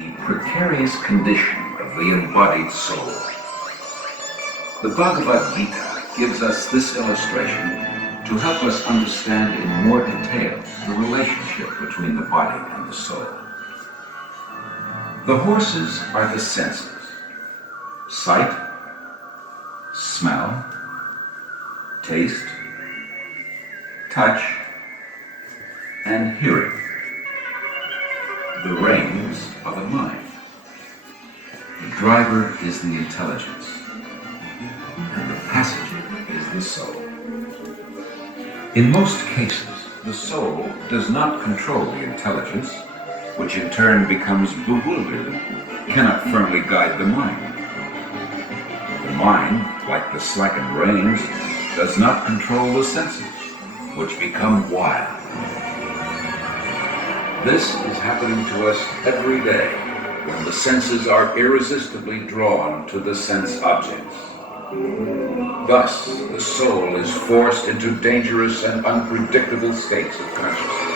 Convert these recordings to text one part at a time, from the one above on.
the precarious condition of the embodied soul. The Bhagavad Gita gives us this illustration to help us understand in more detail the relationship between the body and the soul. The horses are the senses: sight, smell, taste, touch, and hearing. The reins are the mind. The driver is the intelligence, and the passenger is the soul. In most cases, the soul does not control the intelligence, which in turn becomes bewildered and cannot firmly guide the mind. The mind, like the slackened reins, does not control the senses, which become wild. This is happening to us every day when the senses are irresistibly drawn to the sense objects. Thus, the soul is forced into dangerous and unpredictable states of consciousness.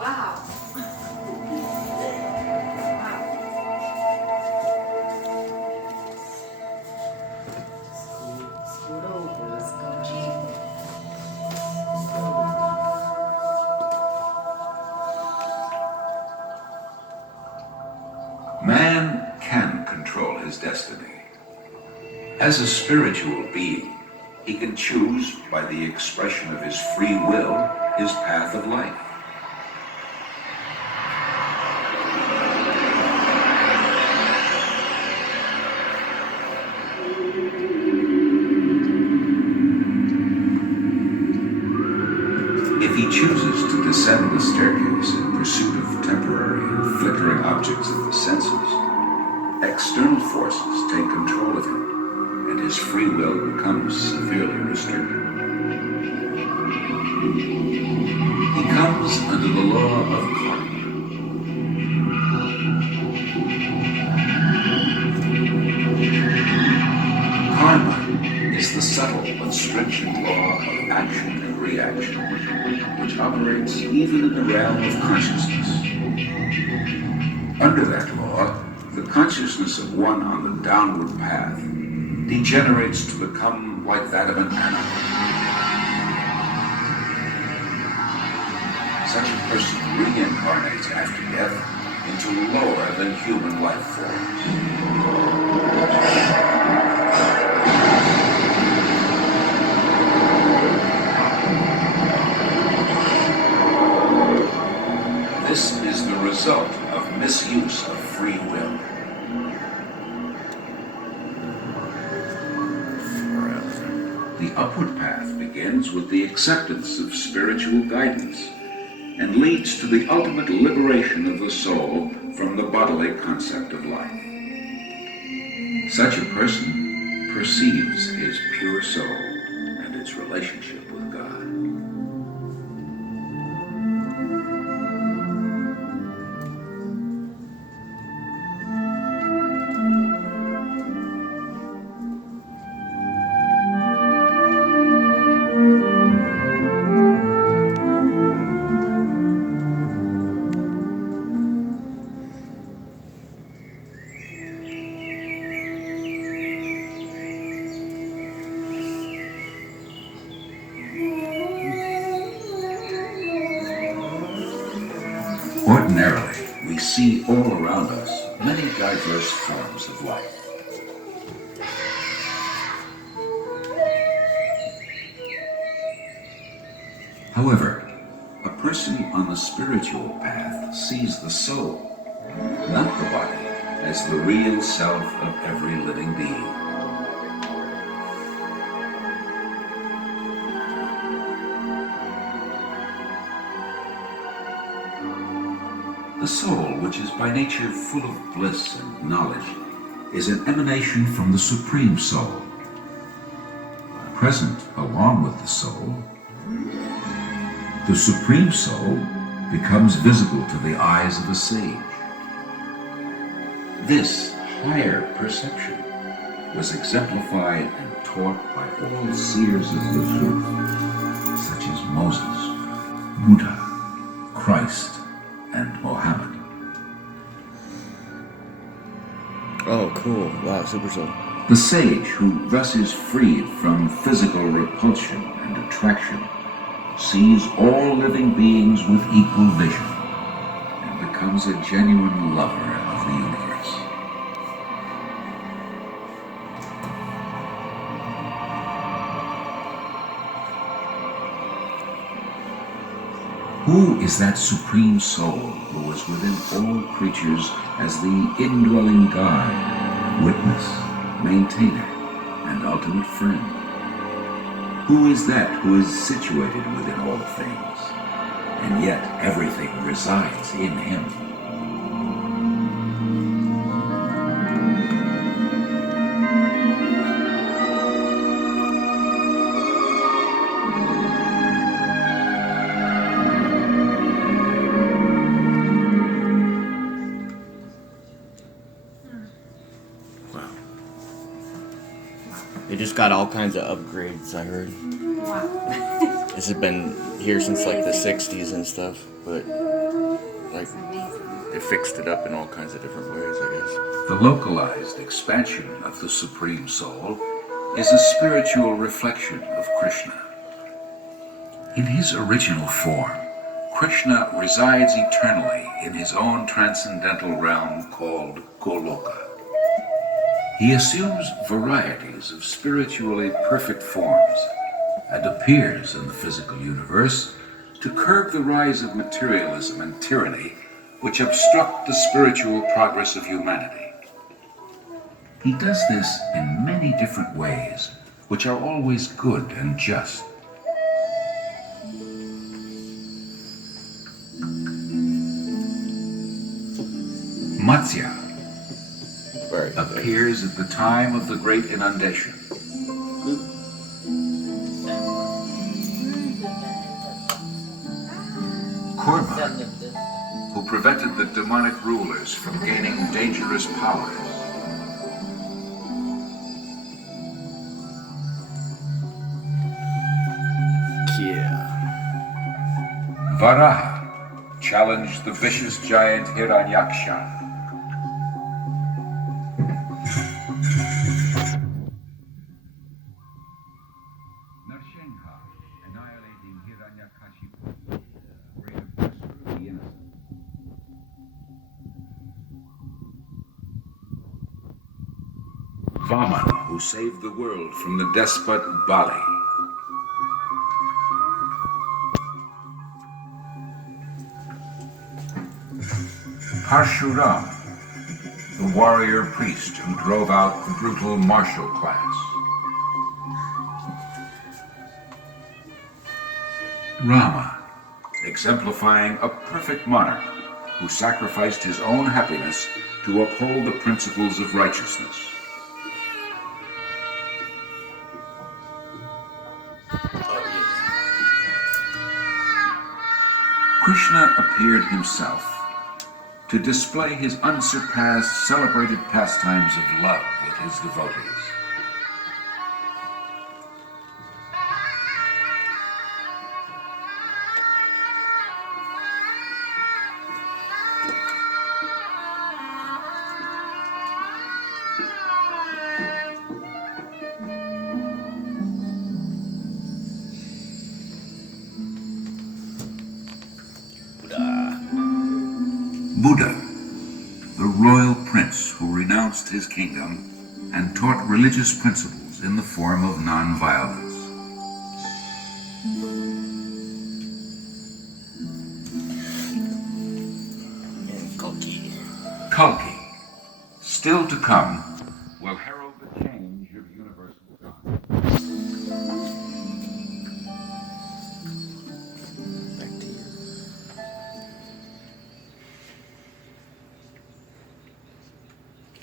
Wow. Man can control his destiny. As a spiritual being, he can choose, by the expression of his free will, his path of life. If he chooses to descend the staircase in pursuit of temporary and flickering objects of the senses, external forces take control of him, and his free will becomes severely restricted. He comes under the law of karma. Karma is the subtle but stringent law of action and reaction, which operates even in the realm of consciousness. Under that law, the consciousness of one on the downward path degenerates to become like that of an animal. Such a person reincarnates after death into lower than human life forms. This is the result of misuse of free will. The upward path begins with the acceptance of spiritual guidance and leads to the ultimate liberation of the soul from the bodily concept of life. Such a person perceives his pure soul and its relationship with God. Ordinarily, we see all around us many diverse forms of life. However, a person on the spiritual path sees the soul, not the body, as the real self of every living being. The soul, which is by nature full of bliss and knowledge, is an emanation from the Supreme Soul. Present along with the soul, the Supreme Soul becomes visible to the eyes of a sage. This higher perception was exemplified and taught by all seers of the truth, such as Moses, Buddha, Christ, and Mohammed. Oh, cool. Wow, super soul. The sage who thus is freed from physical repulsion and attraction sees all living beings with equal vision and becomes a genuine lover of the universe. Who is that supreme soul who is within all creatures as the indwelling guide, witness, maintainer, and ultimate friend? Who is that who is situated within all things, and yet everything resides in him? They just got all kinds of upgrades, I heard. Wow. This has been here since like the 60s and stuff, but like they fixed it up in all kinds of different ways, I guess. The localized expansion of the Supreme Soul is a spiritual reflection of Krishna. In his original form, Krishna resides eternally in his own transcendental realm called Goloka. He assumes varieties of spiritually perfect forms and appears in the physical universe to curb the rise of materialism and tyranny which obstruct the spiritual progress of humanity. He does this in many different ways, which are always good and just. Matsya appears at the time of the Great Inundation. Kurma, who prevented the demonic rulers from gaining dangerous powers. Yeah. Varaha challenged the vicious giant Hiranyaksha. Annihilating Hiranyakashipu, great oppressor of the innocent. Vaman, who saved the world from the despot Bali. Parshuram, the warrior priest who drove out the brutal martial class. Rama, exemplifying a perfect monarch who sacrificed his own happiness to uphold the principles of righteousness. Krishna appeared himself to display his unsurpassed, celebrated pastimes of love with his devotees. Buddha, the royal prince who renounced his kingdom and taught religious principles in the form of non-violence. And Kalki, still to come, will herald the change of universal God. Back to you.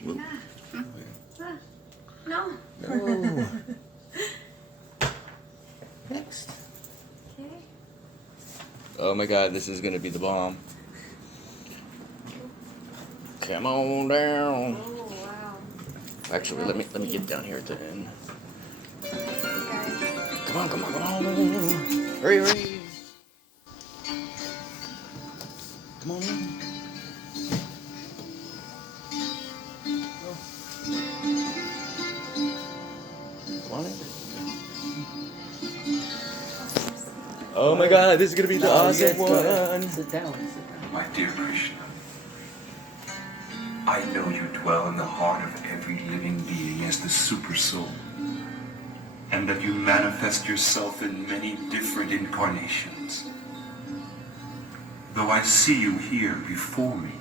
Whoop. No. No. Next. Okay. Oh my god, this is gonna be the bomb. Come on down. Oh, wow. Actually, let me get down here at the end. Guys. Come on. Hurry. Come on in. Come on in. Oh my God, this is gonna be the awesome one. Sit down. My dear Krishna, I know you dwell in the heart of every living being as the super soul, and that you manifest yourself in many different incarnations. Though I see you here before me,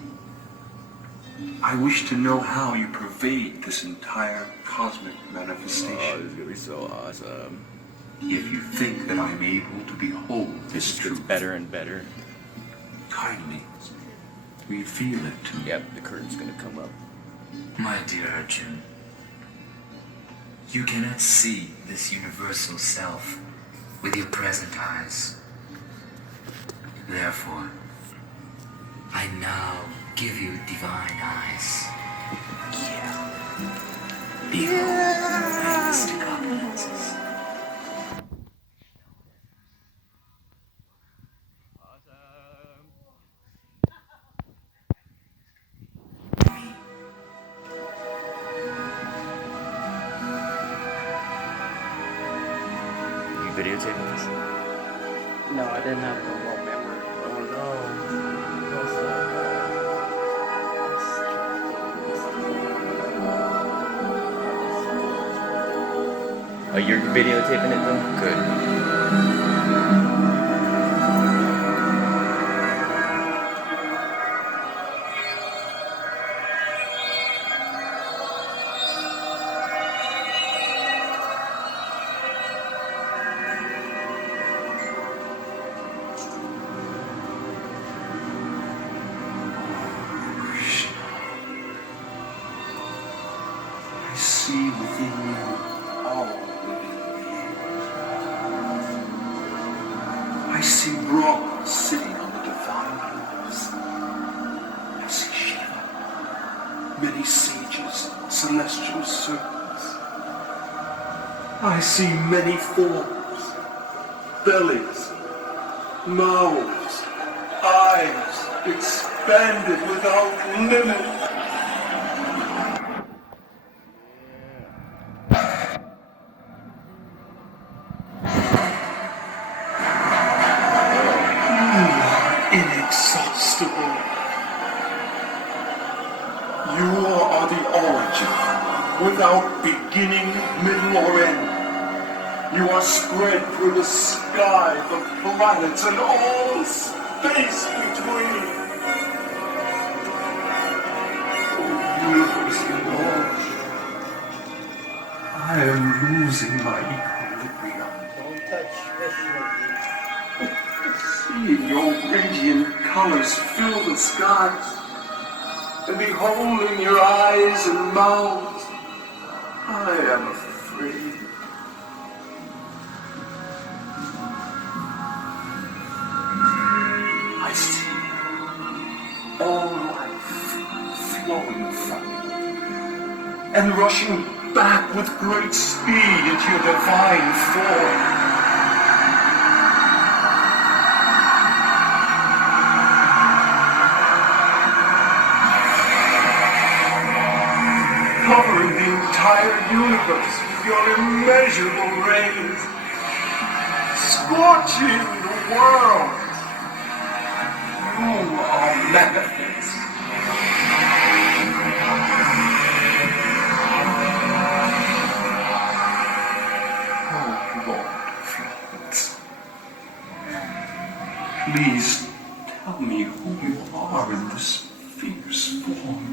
I wish to know how you pervade this entire cosmic Oh, manifestation. this is gonna be so awesome. If you think that I'm able to behold this This gets truth, better and better. kindly reveal it to me. Yep, the curtain's gonna come up. My dear Arjun, you cannot see this universal self with your present eyes. Therefore, I now give you divine eyes. Behold my mystic opulences. You videotaping this? No, I didn't have no more memory. Oh no. Oh, you're videotaping it though? Good. Krishna, I see within you all living beings. I see Brahma sitting on the divine horse. I see Shiva, many sages, celestial serpents. I see many forms, bellies, mouths, eyes, expanded without limit. Inexhaustible. You are the origin, without beginning, middle, or end. You are spread through the sky, the planets, and all space between. Oh, universe Lord, I am losing my equilibrium. Don't touch Krishna. Seeing your radiant colors fill the skies, and beholding your eyes and mouths, I am afraid. I see all life flowing from you, and rushing back with great speed into your divine form. Covering the entire universe with your immeasurable rays, scorching the world. You are manifest. Oh, Lord of Lords, please tell me who you are in this fierce form.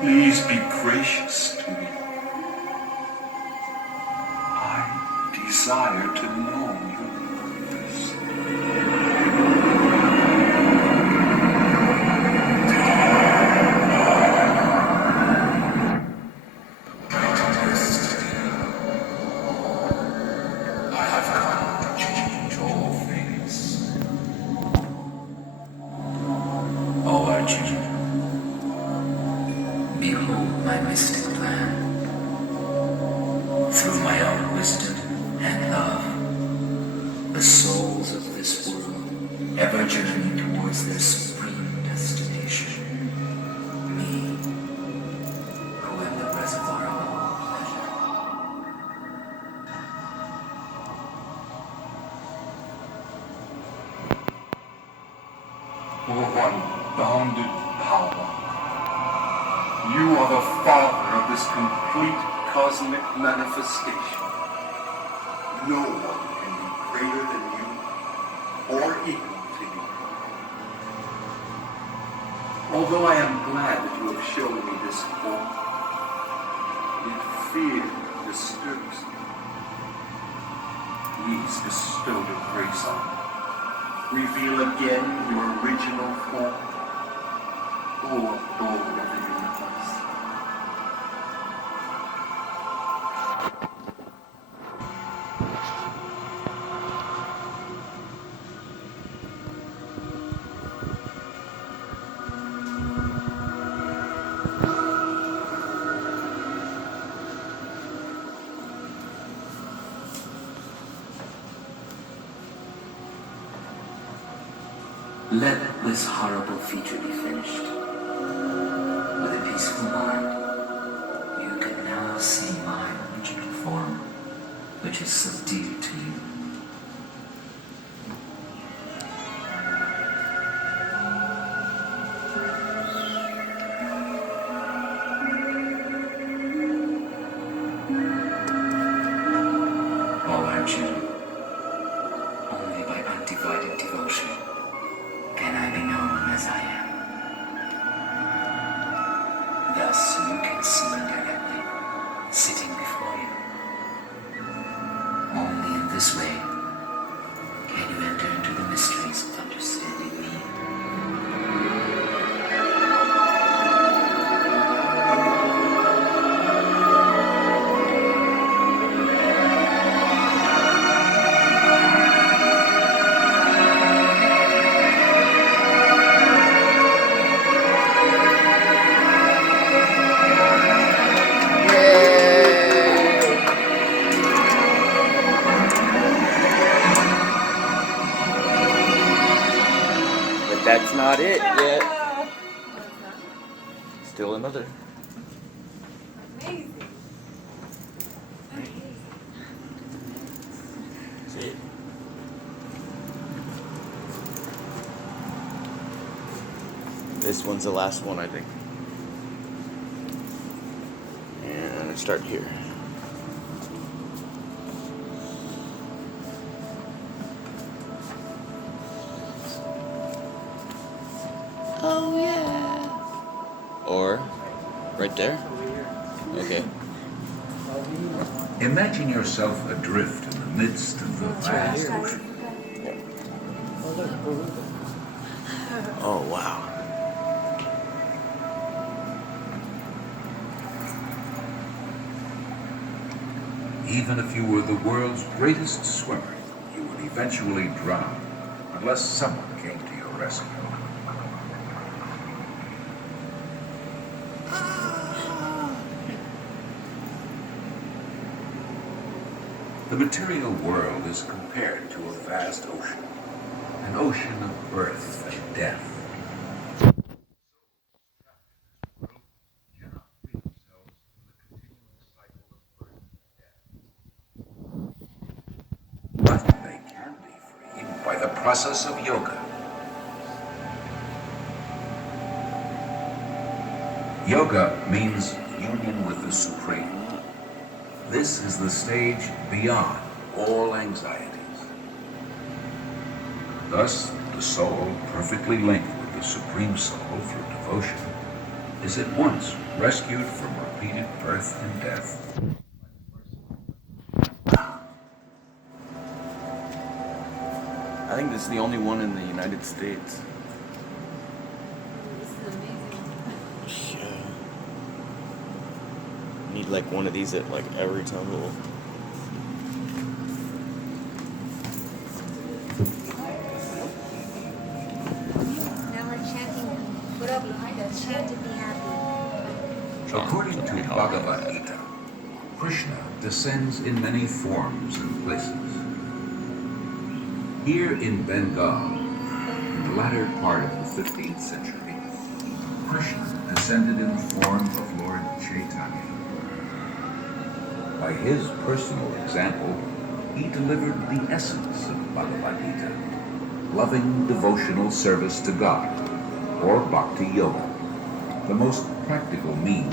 Please be gracious to me. I desire to know your purpose. I have come to change all things. Oh, Arjun. my mystic plan. Through my own wisdom and love, the souls of this world ever journey towards their supreme destination. Me, who am the reservoir of all pleasure. O unbounded power, you are the father of this complete cosmic manifestation. No one can be greater than you or equal to you. Although I am glad that you have shown me this form, yet fear disturbs me. Please bestow your grace on me. Reveal again your original form, O Lord of the universe. Let this horrible feature be finished. With a peaceful mind, you can now see my original form, which is so dear to you. O Arjun, only by undivided devotion can I be known as I am. Thus you can see me directly, sitting before you. Only in this way can you enter into the mysteries of understanding me. But that's not it yet. Still another. Amazing. That's it. This one's the last one, I think. And I start here. Oh yeah. Or right there? Okay. Imagine yourself adrift in the midst of the vast ocean. Oh wow. Even if you were the world's greatest swimmer, you would eventually drown unless someone came to your rescue. The material world is compared to a vast ocean, an ocean of birth and death. But they can be freed by the process of yoga. Yoga means union with the Supreme. This is the stage beyond all anxieties. Thus, the soul, perfectly linked with the Supreme Soul through devotion, is at once rescued from repeated birth and death. I think this is the only one in the United States. This is amazing. Yeah. Need like one of these at like every temple. Now we're chanting. Put up behind us. Chant to be happy. song. According So to we all know Bhagavad that. Gita, Krishna descends in many forms and places. Here in Bengal, in the latter part of the 15th century, Krishna descended in the form of Lord Chaitanya. By his personal example, he delivered the essence of Bhagavad Gita, loving devotional service to God, or Bhakti-yoga, the most practical means.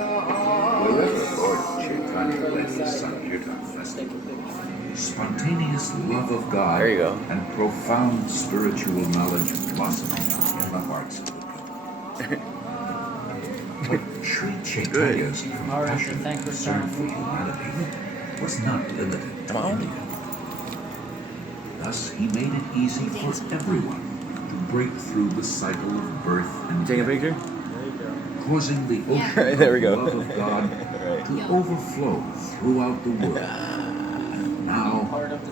Wherever Lord Chaitanya led the Sankirtan festival, spontaneous love of God There you go. and profound spiritual knowledge blossomed in the hearts of the people. But Sri Chaitanya's compassion and concern for humanity was not limited to India. Thus, he made it easy for everyone to break through the cycle of birth and Take a death, picture? causing the ocean There we of go. love of God Right. to overflow throughout the world, and now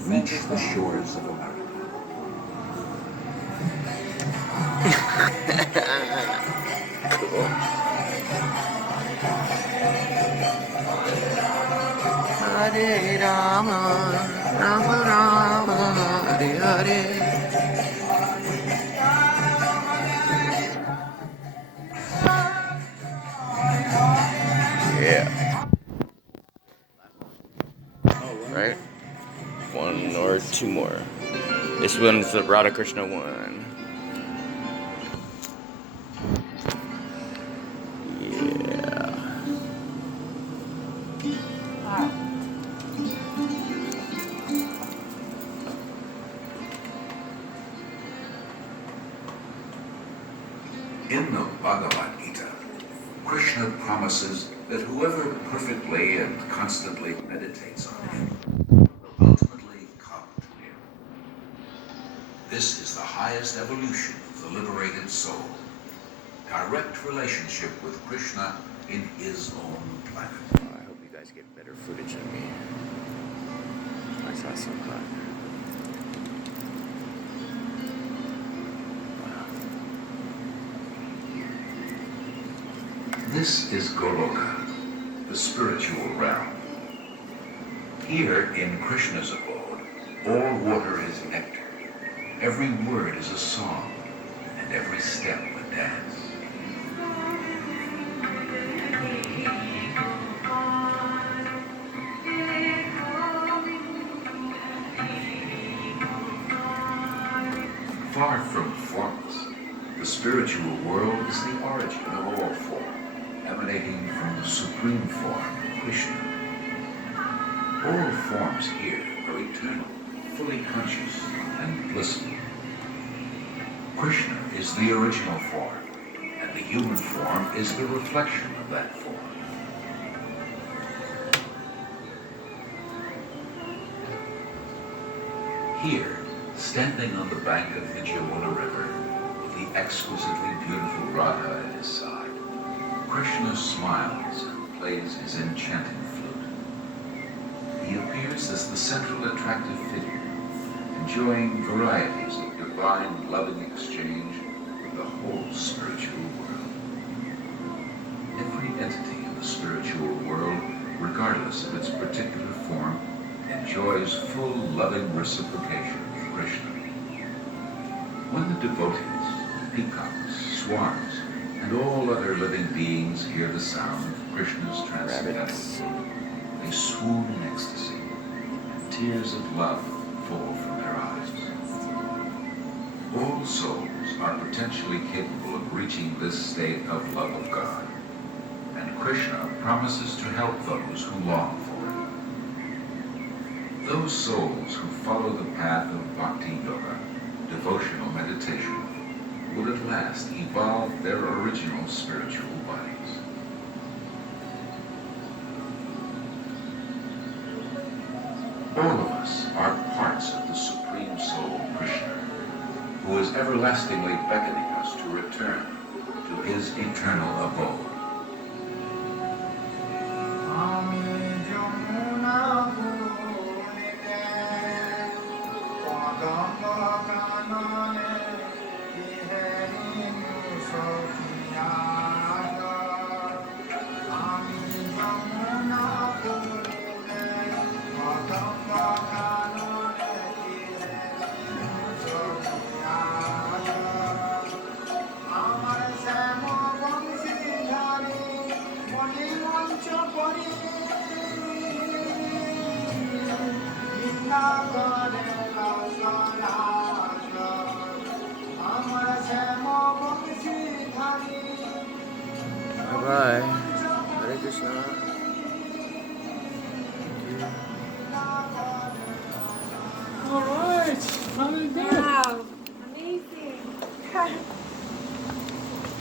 reach the shores of America. Hare Rama, Rama Rama, Hare Hare. Yeah. Right? One or two more. This one's the Radha Krishna one. Yeah. In the Bhagavad Gita, Krishna promises that whoever perfectly and constantly meditates on him will ultimately come to him. This is the highest evolution of the liberated soul, direct relationship with Krishna in his own planet. I hope you guys get better footage of me. I saw some hot. This is Goloka, the spiritual realm. Here in Krishna's abode, all water is nectar, every word is a song, and every step a dance. Far from formless, the spiritual world is the origin of all form, emanating from the supreme form, Krishna. All forms here are eternal, fully conscious, and blissful. Krishna is the original form, and the human form is the reflection of that form. Here, standing on the bank of the Jamuna River, with the exquisitely beautiful Radha at his side, Krishna smiles and plays his enchanting flute. He appears as the central attractive figure, enjoying varieties of divine loving exchange with the whole spiritual world. Every entity in the spiritual world, regardless of its particular form, enjoys full loving reciprocation with Krishna. When the devotees, peacocks, swans, and all other living beings hear the sound of Krishna's transcendental, they swoon in ecstasy, and tears of love fall from their eyes. All souls are potentially capable of reaching this state of love of God, and Krishna promises to help those who long for it. Those souls who follow the path of Bhakti-yoga, devotional meditation, will at last evolve their original spiritual bodies. All of us are parts of the Supreme Soul. who is everlastingly beckoning us to return to his eternal abode. Bye bye. Hare Krishna.